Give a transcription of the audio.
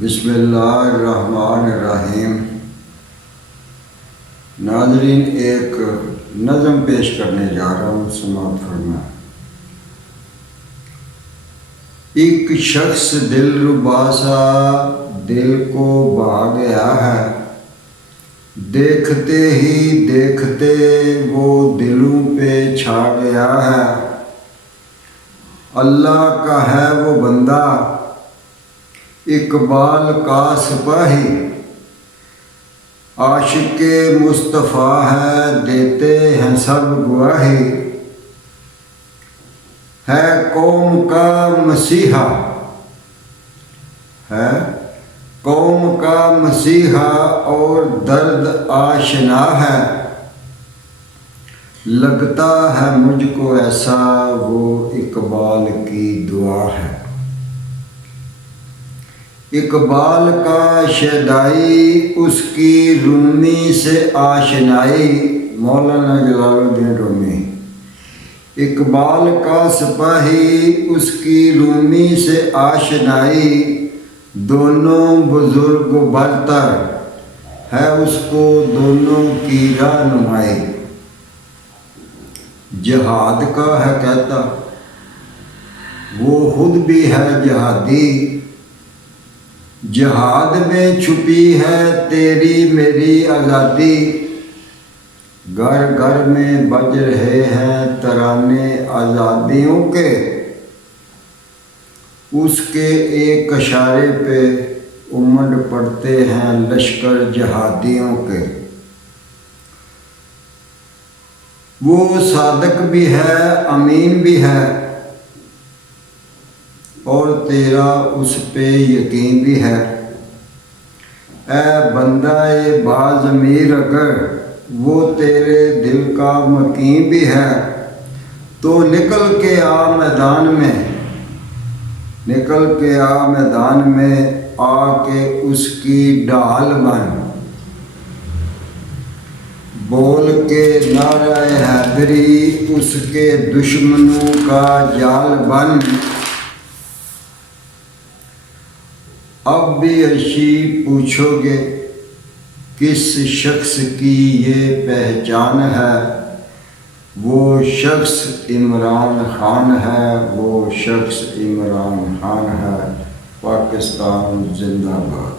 بسم اللہ الرحمن الرحیم۔ ناظرین، ایک نظم پیش کرنے جا رہا ہوں، سماعت فرمائیں۔ ایک شخص دل ربا سا دل کو بھا گیا ہے، دیکھتے ہی دیکھتے وہ دلوں پہ چھا گیا ہے۔ اللہ کا ہے وہ بندہ، اقبال کا سپاہی، عاشق مصطفیٰ ہے دیتے ہیں سب گواہی۔ ہے قوم کا مسیحا، ہے قوم کا مسیحا اور درد آشنا ہے۔ لگتا ہے مجھ کو ایسا وہ اقبال کی دعا ہے۔ اقبال کا شیدائی اس کی رومی سے آشنائی، مولانا جلال الدین رومی۔ اقبال کا سپاہی اس کی رومی سے آشنائی، دونوں بزرگ و برتر ہے اس کو دونوں کی رہنمائی۔ جہاد کا ہے کہتا، وہ خود بھی ہے جہادی، جہاد میں چھپی ہے تیری میری آزادی۔ گھر گھر میں بج رہے ہیں ترانے آزادیوں کے، اس کے ایک اشارے پہ امڈ پڑتے ہیں لشکر جہادیوں کے۔ وہ صادق بھی ہے امین بھی ہے، اور تیرا اس پہ یقین بھی ہے۔ اے بندہ باضمیر، اگر وہ تیرے دل کا مکین بھی ہے تو نکل کے آ میدان میں، نکل کے آ میدان میں، آ کے اس کی ڈھال بن۔ بول کے نعرہ حیدری اس کے دشمنوں کا جال بن۔ اب بھی عرشی پوچھو گے کس شخص کی یہ پہچان ہے، وہ شخص عمران خان ہے، وہ شخص عمران خان ہے۔ پاکستان زندہ باد۔